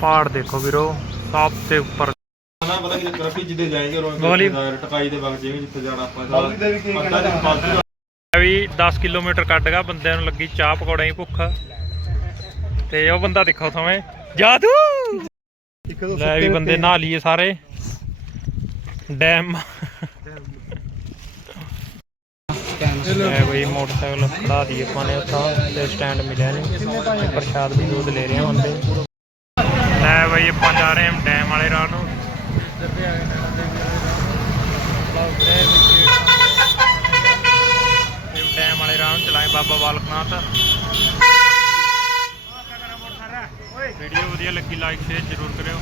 ਪਹਾੜ ਦੇਖੋ ਵੀਰੋ ਸਭ ਤੇ ਉੱਪਰ। ਨਾ ਪਤਾ ਵੀ 10 ਕਿਲੋਮੀਟਰ ਕੱਟ ਗਿਆ ਬੰਦਿਆਂ ਨੂੰ ਲੱਗੀ ਚਾਹ ਪਕੌੜਿਆਂ ਦੀ ਭੁੱਖ। ਤੇ ਉਹ ਬੰਦਾ ਦੇਖੋ ਥਵੇਂ ਜਾਦੂ! ਲੈ ਵੀ ਬੰਦੇ ਨਹਾ ਲਈਏ ਸਾਰੇ। ਡੈਮ। ਇਹ ਕੋਈ ਮੋਟਰਸਾਈਕਲ ਖੜਾ ਦੀ ਆਪਾਂ ਉੱਥਾ ਤੇ ਸਟੈਂਡ ਮਿਲਿਆ ਨੇ। ਤੇ ਪ੍ਰਸ਼ਾਦ ਵੀ ਦੁੱਧ ਲੈ ਰਹੇ ਹਾਂ ਬੰਦੇ। ਲੈ ਬਈ, ਆਪਾਂ ਜਾ ਰਹੇ ਹਾਂ ਡੈਮ ਵਾਲੇ ਰਾਹ ਨੂੰ। ਡੈਮ ਵਾਲੇ ਰਾਹ ਨੂੰ ਚਲਾਏ ਬਾਬਾ ਬਾਲਕਨਾਥ। ਵੀਡੀਓ ਵਧੀਆ ਲੱਗੀ ਲਾਈਕ ਸ਼ੇਅਰ ਜ਼ਰੂਰ ਕਰਿਓ।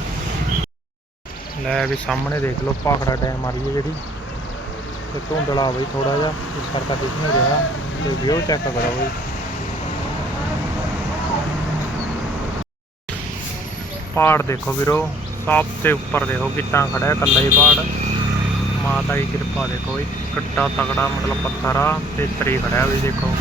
ਲੈ ਵੀ ਸਾਹਮਣੇ ਦੇਖ ਲਓ ਪਾਖੜਾ ਡੈਮ ਆ ਰਹੀ ਹੈ ਜਿਹੜੀ। ਤੇ ਧੁੰਦਲਾ ਬਈ ਥੋੜਾ ਜਿਹਾ ਇਸ ਕਰਕੇ ਦਿਖ ਨਹੀਂ ਰਿਹਾ। ਤੇ ਵਿਊ ਚੈੱਕ ਕਰੋ ਬਈ। ਪਹਾੜ ਦੇਖੋ ਵੀਰੋ, ਸਭ ਤੋਂ ਉੱਪਰ ਦੇਖੋ ਕਿੱਦਾਂ ਖੜਾ ਹੈ ਇਕੱਲਾ ਹੀ ਪਹਾੜ। ਮਾਤਾ ਦੀ ਕਿਰਪਾ ਦੇਖੋ ਬਈ ਕਿੱਡਾ ਤਗੜਾ ਮਤਲਬ ਪੱਥਰ ਆ, ਤੇ ਤਰੀ ਖੜਾ ਵੀ ਦੇਖੋ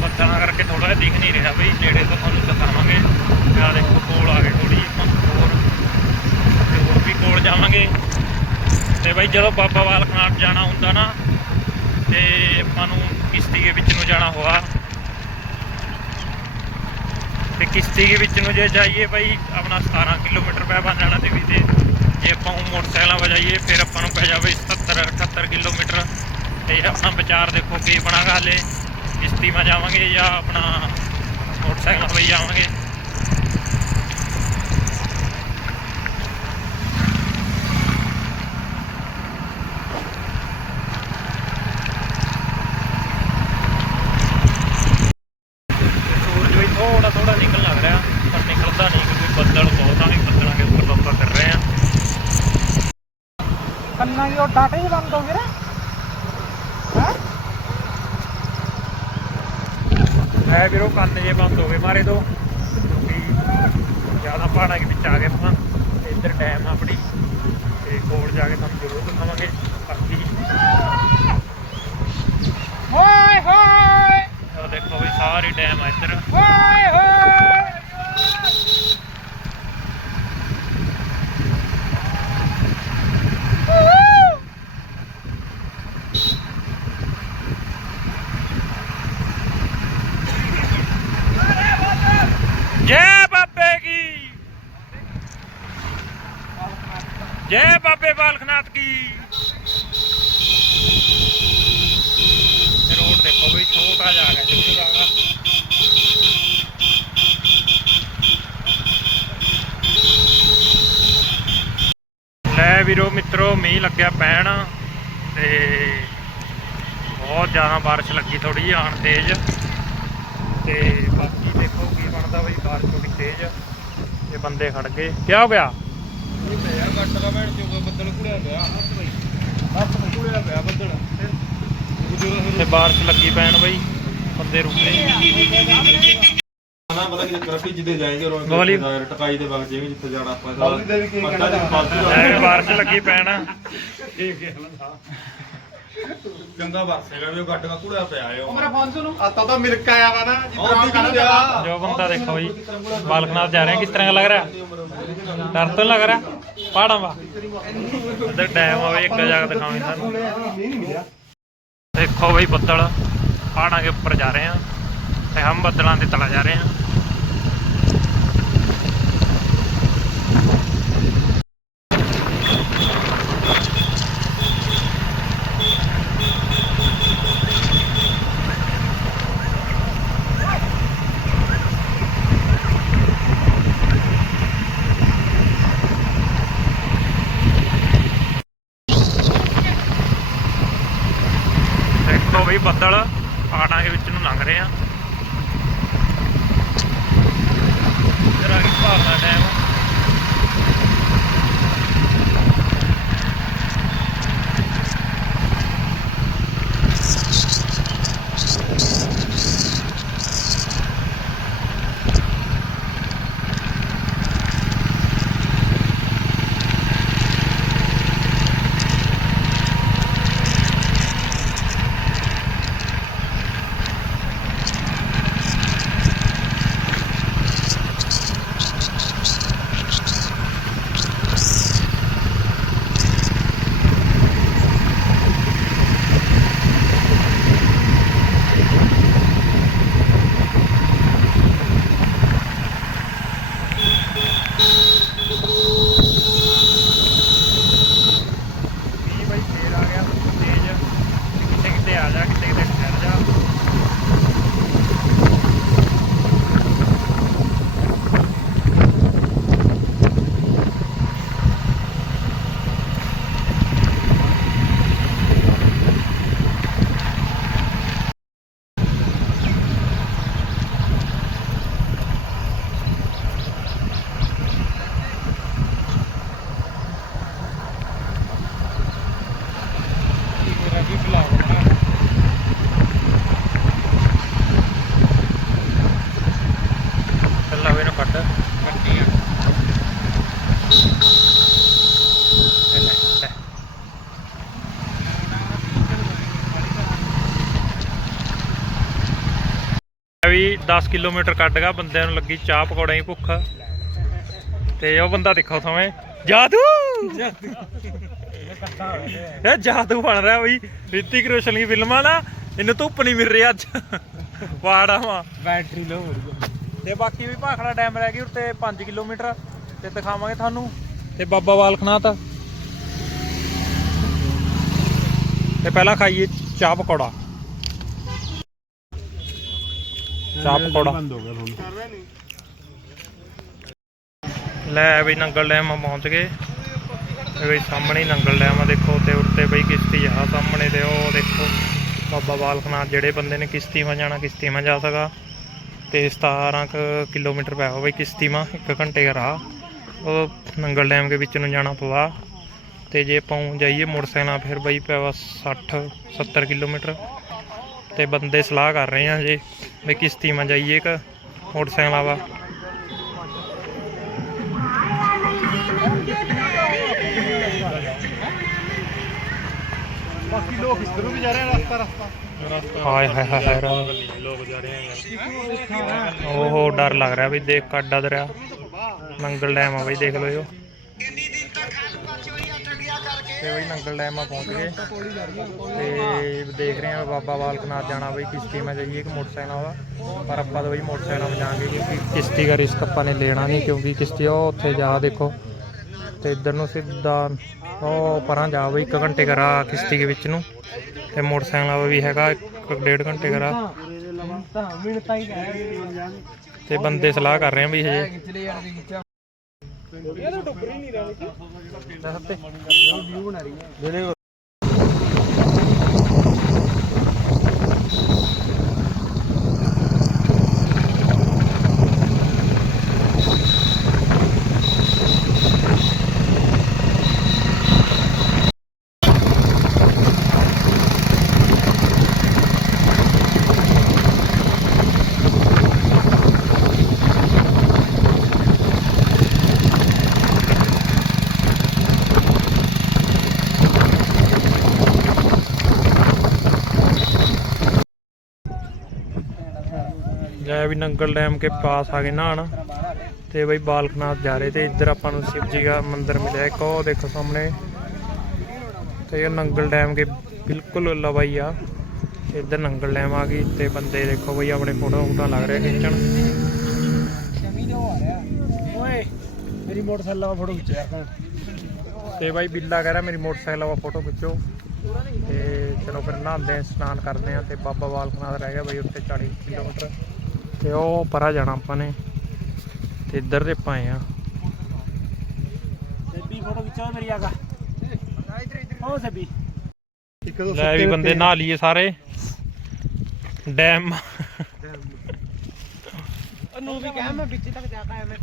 ਬੱਦਲਾਂ ਕਰਕੇ ਥੋੜਾ ਜਿਹਾ ਦਿਖ ਨਹੀਂ ਰਿਹਾ ਬਈ ਨੇੜੇ ਤੋਂ ਤੁਹਾਨੂੰ ਦਿਖਾਵਾਂਗੇ ਆ ਦੇਖੋ ਕੋਲ ਆ ਗਏ ਥੋੜੀ ਆਪਾਂ ਹੋਰ ਤੇ ਹੋਰ ਵੀ ਕੋਲ ਜਾਵਾਂਗੇ ਤੇ ਬਈ ਜਦੋਂ ਬਾਬਾ ਬਾਲਕਨਾਥ ਜਾਣਾ ਹੁੰਦਾ ਨਾ, ਤੇ ਆਪਾਂ ਨੂੰ ਕਿਸ਼ਤੀ ਦੇ ਵਿੱਚ ਨੂੰ ਜਾਣਾ ਹੋਆ। ਤੇ ਕਿਸ਼ਤੀ ਦੇ ਵਿੱਚ ਨੂੰ ਜੇ ਜਾਈਏ ਬਈ, ਆਪਣਾ 17 ਕਿਲੋਮੀਟਰ ਪੈ ਬਣ ਜਾਣਾ ਤੇ ਵੀ ਤੇ। ਜੇ ਆਪਾਂ ਉਹ ਮੋਟਰਸਾਈਕਲਾਂ ਵਜਾਈਏ ਫਿਰ ਆਪਾਂ ਨੂੰ ਪੈ ਜਾਵੇ 77 78 ਕਿਲੋਮੀਟਰ। ਤੇ ਆਪਣਾ ਵਿਚਾਰ ਦੇਖੋ ਕੀ ਬਣਾਗਾ ਹਲੇ। ਕਿਸ਼ਤੀ ਮਾ ਜਾਵਾਂਗੇ ਜਾਂ ਆਪਣਾ ਮੋਟਰਸਾਈਕਲ 'ਤੇ ਜਾਵਾਂਗੇ ਤੇ ਸੂਰਜ ਵੀ ਥੋੜਾ ਥੋੜਾ ਨਿਕਲਣ ਲੱਗ ਰਿਹਾ ਪਰ ਨਿਕਲਦਾ ਨਹੀਂ ਕਿਉਂਕਿ ਬੱਦਲ ਬਹੁਤ ਆ ਵੀ ਬੱਦਲਾਂ ਦੇ ਉੱਪਰ ਲੋਕਾਂ ਕਰ ਰਹੇ ਆ ਕੰਨਾਂ ਦੀ ਉਹ ਡਾਟਾ ਬੰਦ ਹੈ ਵੀਰੋ ਕੰਨ ਜੇ ਬੰਦ ਹੋ ਗਏ, ਮਾਰੇ ਤੋਂ ਕਿਉਂਕਿ ਜ਼ਿਆਦਾ ਪਹਾੜਾਂ ਦੇ ਵਿੱਚ ਆ ਗਏ ਆਪਾਂ। ਇੱਧਰ ਡੈਮ ਆ ਆਪਣੀ ਤੇ ਕੋਲ ਜਾ ਕੇ ਤੁਹਾਨੂੰ ਜ਼ਰੂਰ ਦਿਖਾਵਾਂਗੇ ਬਾਕੀ ਹੋਏ ਹੋਏ ਉਹ ਦੇਖੋ ਵੀ ਸਾਰੀ ਡੈਮ ਆ ਇੱਧਰ ਹੋਏ ਹੋਏ ਜੈ ਬਾਬੇ ਕੀ ਜੈ ਬਾਬੇ ਬਾਲਕਨਾਥ ਕੀ? ਰੋਡ ਦੇਖੋ ਵੀ ਛੋਟਾ ਜਾ ਹੈਗਾ ਜਿੱਥੇ ਜਾਗਾ ਲੈ ਵੀਰੋ, ਮਿੱਤਰੋ, ਮੀਂਹ ਲੱਗਿਆ ਪੈਣ ਤੇ ਬਹੁਤ ਜ਼ਿਆਦਾ ਬਾਰਿਸ਼ ਲੱਗੀ ਥੋੜੀ ਜਿਹੀ ਆਣ ਤੇਜ਼। ਤੇ ਬਾਕੀ ਦੇਖੋ ਕੀ ਬਣਦਾ ਬਈ, ਬਾਰਿਸ਼ ਥੋੜੀ ਤੇਜ਼, ਤੇ ਬੰਦੇ ਖੜ ਗਏ। ਕੀ ਹੋ ਗਿਆ? ਯਾਰ ਕੱਟ ਦਾ ਬੈਠ ਜੋ ਬੱਦਲ ਕੁੜਿਆ ਪਿਆ। ਹੱਥ ਕੁੜਿਆ ਪਿਆ ਬੱਦਲ। ਤੇ ਬਾਰਿਸ਼ ਲੱਗੀ ਪੈਣ ਬਈ ਬੰਦੇ ਰੁਕੇ ਨਾ ਪਤਾ ਕਿ ਤਰਫੀ ਜਿੱਦੇ ਜਾਏਗੇ ਰੋਜ਼ ਗੋਲੀ। ਟਕਾਈ ਦੇ ਵਕਤ ਜਿਵੇਂ ਜਿੱਥੇ ਜਾਣਾ ਆਪਾਂ ਗੋਲੀ ਦੇ ਵੀ ਕੀ ਪਤਾ ਨਹੀਂ ਫਾਲਤੂ ਐ ਬਾਰਿਸ਼ ਲੱਗੀ ਪੈਣ। ਚੰਗਾ ਵਰਸੇਗਾ ਵੀ ਉਹ ਗੱਡ ਦਾ ਕੁੜਿਆ ਪਿਆ ਏ ਉਹ। ਮੇਰਾ ਫੋਨ ਸੁਣੋ ਆ ਤਾਂ ਤਾਂ ਮਿਲਕ ਆਇਆ ਵਾ ਨਾ ਉਹ ਦਿਖ ਨਹੀਂ ਰਿਹਾ ਜੋ ਬੰਦਾ ਦੇਖੋ ਬਈ ਬਾਲਕਨਾਥ ਜਾ ਰਹੇ ਕਿਸ ਤਰ੍ਹਾਂ ਲੱਗ ਰਿਹਾ? ਡਰ ਤਾਂ ਲੱਗ ਰਿਹਾ? ਪਹਾੜਾਂ ਵਾ। ਉਧਰ ਡੈਮ ਆਵੇ ਇੱਕ ਜਗ੍ਹਾ ਕੇ ਦਿਖਾਵਾਂਗੇ ਦੇਖੋ ਬਈ ਬੱਦਲ ਪਹਾੜਾਂ ਦੇ ਉੱਪਰ ਜਾ ਰਹੇ ਆ ਤੇ ਹਮ ਬੱਦਲਾਂ ਦੇ ਤਲਾ ਜਾ ਰਹੇ ਆ ਦੇਖੋ ਬਈ ਬੱਦਲ ਪਹਾੜਾਂ ਦੇ ਵਿੱਚ ਨੂੰ ਲੰਘ ਰਹੇ ਆ। ਇਧਰ ਆ ਗਈ ਟਾਈਮ ਡੈਮ ਕੱਢ ਗੱਡੀਆਂ ਲੈ ਲੈ ਲੈ ਇਹ ਵੀ 10 ਕਿਲੋਮੀਟਰ ਕੱਢ ਗਾ, ਬੰਦਿਆਂ ਨੂੰ ਲੱਗੀ ਚਾਹ ਪਕੌੜਿਆਂ ਦੀ ਭੁੱਖ। ਤੇ ਉਹ ਬੰਦਾ ਦੇਖੋ ਸਵੇਂ ਜਾਦੂ! ਇਹ ਜਾਦੂ ਬਣ ਰਿਹਾ ਬਈ। ਰਿਤਿਕ ਰੋਸ਼ਨ ਦੀ ਫਿਲਮਾਂ ਨਾ, ਇਹਨੂੰ ਧੁੱਪ ਨਹੀਂ ਮਿਲ ਰਹੀ ਅੱਜ। ਵਾੜਾ ਵਾ। ਬੈਟਰੀ ਲੋ ਹੋ ਰਹੀ ਤੇ ਬਾਕੀ ਵੀ ਭਾਖੜਾ ਡੈਮ ਰਹਿ ਗਈ ਉੱਤੇ 5 ਕਿਲੋਮੀਟਰ। ਤੇ ਦਿਖਾਵਾਂਗੇ ਤੁਹਾਨੂੰ। ਤੇ ਬਾਬਾ ਬਾਲਖਨਾਥ ਤੇ ਪਹਿਲਾਂ ਖਾਈਏ ਚਾਹ ਪਕੌੜਾ। ਚਾਹ ਪਕੌੜਾ। ਬੰਦ ਹੋ ਗਿਆ ਹੁਣ। ਲੈ ਬਈ ਨੰਗਲ ਡੈਮ ਆ ਪਹੁੰਚ ਗਏ। ਤੇ ਬਈ ਸਾਹਮਣੇ ਨੰਗਲ ਡੈਮ ਆ ਦੇਖੋ ਤੇ ਉੱਤੇ ਬਈ ਕਿਸ਼ਤੀ ਆ ਸਾਹਮਣੇ ਤੇ ਉਹ ਦੇਖੋ। ਬਾਬਾ ਬਾਲਕਨਾਥ ਜਿਹੜੇ ਬੰਦੇ ਨੇ ਕਿਸ਼ਤੀ ਮਾ ਜਾਣਾ ਕਿਸ਼ਤੀ ਮਾ ਜਾ ਸਕਾ ਤੇ 17 ਕੁ ਕਿਲੋਮੀਟਰ ਪੈ ਹੋ ਬਈ ਕਿਸ਼ਤੀ ਮਾ 1 ਘੰਟੇ ਦਾ ਰਾਹ। ਉਹ ਨੰਗਲ ਡੈਮ ਦੇ ਵਿੱਚ ਨੂੰ ਜਾਣਾ ਪਵਾ ਤੇ ਜੇ ਆਪਾਂ ਊਂ ਜਾਈਏ ਮੋਟਰਸਾਈਕਲਾਂ ਫਿਰ ਬਈ ਪੈਵਾ 60 70 ਕਿਲੋਮੀਟਰ। ਤੇ ਬੰਦੇ ਸਲਾਹ ਕਰ ਰਹੇ ਆ ਜੇ ਵੀ ਕਿਸ਼ਤੀ ਮਾ ਜਾਈਏ ਕਿ ਮੋਟਰਸਾਈਕਲਾਂ ਵਾ ਬਾਕੀ ਲੋਕ ਇਸ ਤਰ੍ਹਾਂ ਵੀ ਜਾ ਰਹੇ ਆ ਰਸਤਾ ਰਸਤਾ। ਹਾਏ ਹਾਏ ਹਾਏ ਹਾਏ। ਲੋਕ ਜਾ ਰਹੇ ਆ ਓਹੋ ਡਰ ਲੱਗ ਰਿਹਾ ਵੀ ਦੇਖ ਕੱਡਾ ਦਰਿਆ ਨੰਗਲ ਡੈਮ ਆ ਬਈ ਦੇਖ ਲਓ ਤੇ ਬਈ ਨੰਗਲ ਡੈਮ ਆ ਪਹੁੰਚ ਗਏ। ਤੇ ਦੇਖ ਰਹੇ ਆ ਬਾਬਾ ਬਾਲਕਨਾਥ ਜਾਣਾ ਬਈ ਕਿਸ਼ਤੀ ਮੈਂ ਜਾਈਏ ਕਿ ਮੋਟਰਸਾਈਕਲ ਦਾ ਪਰ ਆਪਾਂ ਤਾਂ ਬਈ ਮੋਟਰਸਾਈਕਲ ਜਾਾਂਗੇ ਕਿਉਂਕਿ ਕਿਸ਼ਤੀ ਦਾ ਰਿਸਕ ਆਪਾਂ ਨੇ ਲੈਣਾ ਨਹੀਂ ਕਿਉਂਕਿ ਕਿਸ਼ਤੀ ਉਹ ਉੱਥੇ ਜਾ ਦੇਖੋ। ਤੇ ਇੱਧਰ ਨੂੰ ਸਿੱਧਾ ਉਹ ਪਰਾਂ ਜਾ ਬਈ 1 ਘੰਟੇ ਕਰਾ ਕਿਸ਼ਤੀ ਦੇ ਵਿੱਚ ਨੂੰ। ਤੇ ਮੋਟਰਸਾਈਕਲ ਦਾ ਵੀ ਹੈਗਾ 1.5 ਘੰਟੇ ਕਰਾ। ਤਾਂ ਬੰਦੇ ਸਲਾਹ ਕਰ ਰਹੇ ਆ ਵੀ ਹਜੇ। ਇਹ ਤਾਂ ਟੁੱਕਰੀ ਨਹੀਂ ਰਹੀ ਦੱਸ ਤੇ ਵੀਊ ਬਣਾ ਰਹੀ ਹੈ। ਵੀ ਨੰਗਲ ਡੈਮ ਕੇ ਪਾਸ ਆ ਗਏ ਨਹਾਣ ਤੇ ਬਈ ਬਾਲਕਨਾਥ ਜਾ ਰਹੇ ਤੇ ਇੱਧਰ ਆਪਾਂ ਨੂੰ ਸ਼ਿਵ ਜੀ ਦਾ ਮੰਦਿਰ ਮਿਲਿਆ ਇੱਕ ਉਹ ਦੇਖੋ ਸਾਹਮਣੇ। ਤੇ ਇਹ ਨੰਗਲ ਡੈਮ ਕੇ ਬਿਲਕੁਲ ਲਵਾਈ ਆ। ਇੱਧਰ ਨੰਗਲ ਡੈਮ ਆ ਗਈ ਤੇ ਬੰਦੇ ਦੇਖੋ ਬਈ ਆਪਣੇ ਫੋਟੋ ਫੋਟੋ ਲੱਗ ਰਹੇ ਖਿੱਚਣ। ਸ਼ਮੀ ਦੇ ਹੋ ਆ ਰਿਹਾ ਓਏ ਮੇਰੀ ਮੋਟਰਸਾਈਕਲ ਦਾ ਫੋਟੋ ਖਿੱਚ ਯਾਰ ਤੇ। ਬਾਈ ਬਿੱਲਾ ਕਹਿ ਰਿਹਾ ਮੇਰੀ ਮੋਟਰਸਾਈਕਲ ਵਾ ਫੋਟੋ ਖਿੱਚੋ। ਤੇ ਚਲੋ ਫਿਰ ਨਹਾਉਂਦੇ ਹਾਂ ਇਸ਼ਨਾਨ ਕਰਦੇ ਆ ਤੇ ਬਾਬਾ ਬਾਲਕਨਾਥ ਰਹਿ ਗਿਆ ਬਾਈ ਉੱਤੇ 40 ਕਿਲੋਮੀਟਰ। ਤੇ ਉਹ ਪਰਾਂ ਜਾਣਾ ਆਪਾਂ ਨੇ ਤੇ ਇੱਧਰ ਦੇ ਪਾਏ ਆ ਸੱਬੀ ਫੋਟੋ ਖਿੱਚੋ ਮੇਰੀ ਆਗਾ। ਹੋ ਸੱਬੀ। ਇੱਕ ਦੋ ਲੈ ਵੀ ਬੰਦੇ ਨਹਾ ਲਈਏ ਸਾਰੇ। ਡੈਮ। ਨੂੰ ਵੀ ਕਹਿ ਮੈਂ ਵਿੱਚ ਤੱਕ ਜਾ ਕੇ ਮੈਂ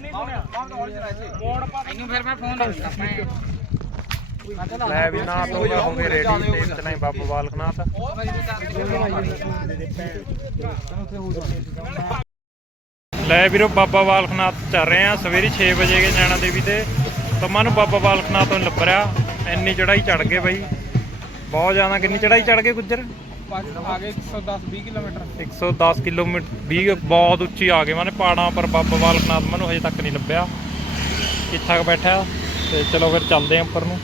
ਨਹੀਂ ਸੁਣਿਆ ਮੋੜ ਪਾ ਇਹਨੂੰ ਫਿਰ ਮੈਂ ਫੋਨ ਕਰਦਾ। ਮੈਂ ਲੈ ਵੀ ਨਾ ਤੋਂ ਹੋ ਗਏ ਰੈਡੀ ਤੇ ਇਤਨਾ ਹੀ ਬਾਬਾ ਬਾਲਕਨਾਥ। ਲੈ ਵੀਰੋ, ਬਾਬਾ ਬਾਲਕਨਾਥ ਚੱਲ ਰਹੇ ਆ, ਸਵੇਰੀ 6 ਵਜੇ ਕੇ ਨੈਣਾ ਦੇਵੀ ਤੇ। ਤਮਾ ਨੂੰ ਬਾਬਾ ਬਾਲਕਨਾਥ ਤੋਂ ਲੱਭ ਰਿਹਾ ਇੰਨੀ ਚੜਾਈ ਚੜ ਗਏ ਬਾਈ। ਬਹੁਤ ਜ਼ਿਆਦਾ, ਕਿੰਨੀ ਚੜਾਈ ਚੜ ਗਏ ਗੁੱਜਰ? ਆ ਗਏ 110 20 ਕਿਲੋਮੀਟਰ 110 ਕਿਲੋਮੀਟਰ 20 ਬਹੁਤ ਉੱਚੀ ਆ ਗਏ ਮਾਨੇ ਪਹਾੜਾਂ ਪਰ ਬਾਬਾ ਬਾਲਕਨਾਥ ਮੈਨੂੰ ਹਜੇ ਤੱਕ ਨਹੀਂ ਲੱਭਿਆ। ਕਿੱਥਾ ਕੁ ਬੈਠਾ ਤੇ ਚਲੋ ਫਿਰ ਚੱਲਦੇ ਆਂ ਉੱਪਰ ਨੂੰ।